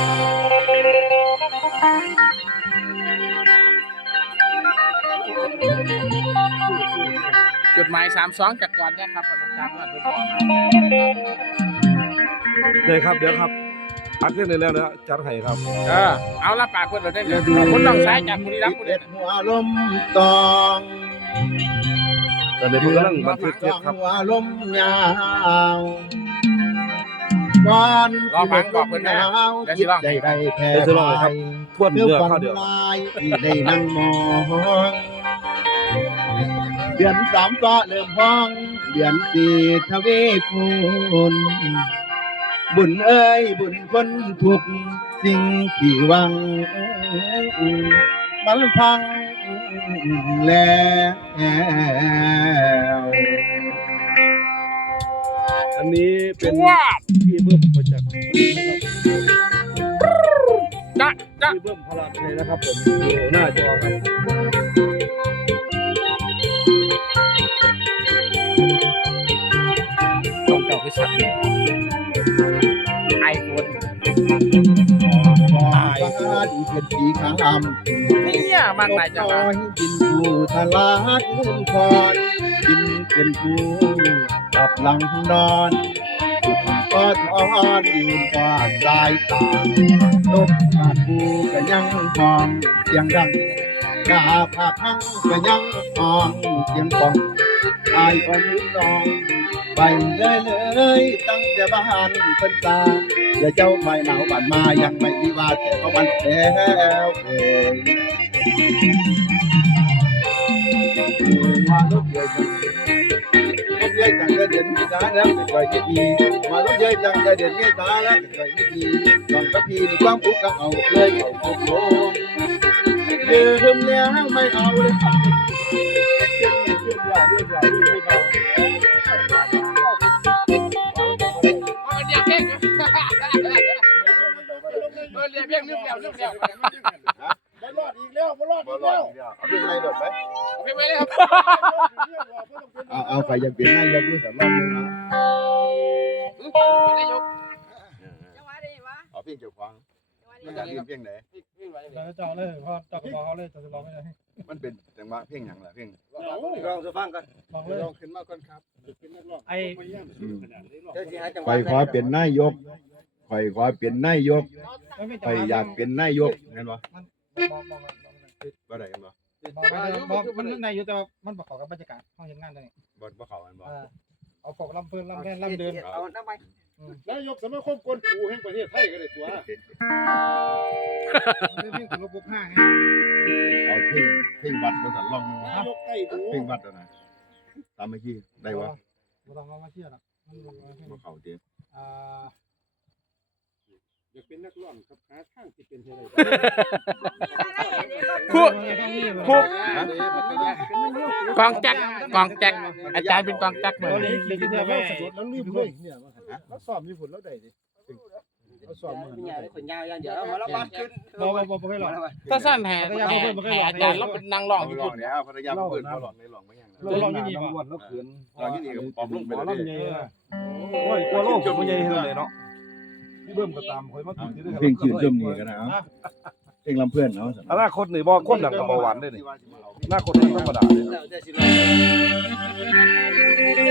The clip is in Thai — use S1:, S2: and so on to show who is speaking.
S1: จุดหมาย32จากก่อนเนี่ยครับพนักงานว่าเพิ่นบอกมา
S2: เลยครับเดี๋ยวครับอัดเรื่องนี้แล้วนะจัดให้ครับ
S1: เอาละปากเพิ่นเราได้เลยคุณต้องสายจากบุรีรัมย์ผู้ใด
S3: หัวลมตอง
S2: ตอนนี้ผมกำลังบันทึกเทปครับ
S3: หัวลมยาววัน
S1: รอฟังบอกเพิ่นนะเดี๋ยวสิร้อง
S3: ใจใดแพ้
S2: เดี๋ยวสิร้องเลยครับ ทวน
S3: เพื่อ
S2: เนื้อ
S3: ฝัน
S2: ข้าวเดียว
S3: ลายที่ได้นั่งมองเดือนสามฟ้าเริ่มห้องเดือนสี่ทวีคูณบุญเอ้ยบุญคนทุกสิ่งที่หวังมันพังแล้ว
S2: อันนี้เป็น
S1: ว้า
S2: พี่เบิ้มมาจาก
S1: จ๊ะจ๊ะ
S2: พี่เบิ้มพลังเลยนะครับผมอยู่หน้าจอครับ
S1: ต้องเก่าคือชัดเลยไอโฟน
S3: ฟ้าดีเป็นสีขาว
S1: เนี่ยมากหลายจังหวะ
S3: บินอยู่ทลาดมุ่งคอนบินเป็นผู้กลับหลังนอนก็ทอนยืนกวาดสายตานกขาดผู้ก็ยังมองเสียงดังกาผาพังก็ยังมองเสียงกองตายอมนองไปเลยตั้งแต่บ้านเป็นตาอย่าเจ้าไม่หนาวบ้านมายังไม่วิวาแต่ก็วันแล้วมาลูกเยยจังเด่นมีตาแล้วไม่ค่อยจะดีมาลูกเยยจังเด่นมีตาแล้วไม่ค่อยไม่ดีตอนกับพี่นี่ความปุ๊กก็เอาเลยเอาโกงลืมแล้วไม่เอาเลยเรื่องยาวเรื่องยาว
S1: มันเรียกเพลงมันเรียกเพลงเรื่องเดียว
S3: บ่รอดอีกแล้วเอาเป็นไรโดดไป
S1: เอาเพลงไปเลยครับ
S3: เอาใครยังเปลี่ยนให้ยกมือสำรองเลยนะ
S1: เป็นนายก
S3: เอาเพียงเจ้าของมันจะเรียนเพียงไหน
S4: เราจะเอาเลยเพราะเจ้ากระบอกเขาเลยจะร้องไม่ได้
S3: มันเป็นจังหวะเพียงหยังล่ะเพียง
S2: ลองจะฟังกัน
S4: ร้องเลย
S3: ลองขึ้นมาก่อนครับ
S4: ไอ้
S3: ข่อยขอเป็นนายกข่อยขอเป็นนายกข่อยอยากเป็นนายกเห็นบ่บ่ได้กันบ่
S4: บอกมันนึกในอยู่แต่ว่ามันประกอบกับบรรยากาศห้องยังงานเลย
S3: บ่เข้ากันบ่
S4: เอาปกลำเพิ่นลำแน่นลำเดิน
S5: เอาน้ำมัน
S6: นายกสมาคมกวนปูแห่งประเทศไทยก็ได้ตัว
S4: เรื่องถึงระบบห้าง
S3: เอาเพียงวัดก็สั่นลองนึง
S6: นายกใกล้ดู
S3: เพียงวัดแล้วนะตามเมื่อกี้ได้บ่
S4: เราต้องมาเชื่อละมัน
S3: บ่เข้าติ
S6: อยากเป็นนักร้องครับหาทางที่เป็นให้ได้
S1: กองแจ็คอาจารย์เป็นกองแจ็คเหมือน
S4: เด็กที่เธอไม่
S6: แล้วลืมเลยเนี่ยแล้วสอบมีผลแล้วได้ดิแล้วสอบมือ
S5: มีอย่างคนยาวอย่างเดียวมาแล้วบ้านขึ้น
S4: บอกไม่หรอก
S1: ถ้าสั้นแห่อาจารย์เราเป็นนางร้อง
S3: เอา
S1: ญี่
S3: ลอ
S1: ปุ่
S3: ง
S1: น
S3: แล้วภรรยาเพิ่นบ่ลองในลองบ่ยัง
S4: ลองที่นี่ป่ะ
S2: แล้วขืน
S3: ลองที่นี่ก็ปอบลงไปเลย
S2: โอ้ยกลัวโลกมันใหญ่เท่าไหร่เนาะพี่เบิ้มก็ตามคอยมาติดที่
S3: เพลงชื่นชมนี่ก็นะเพลงลำเพื่อนเนาะ
S2: อนาคตนี่บ่ความดังกับเบาหวานได้นี่อนาคตมันธรรมดาเลย
S5: เดี๋ยวจะสิ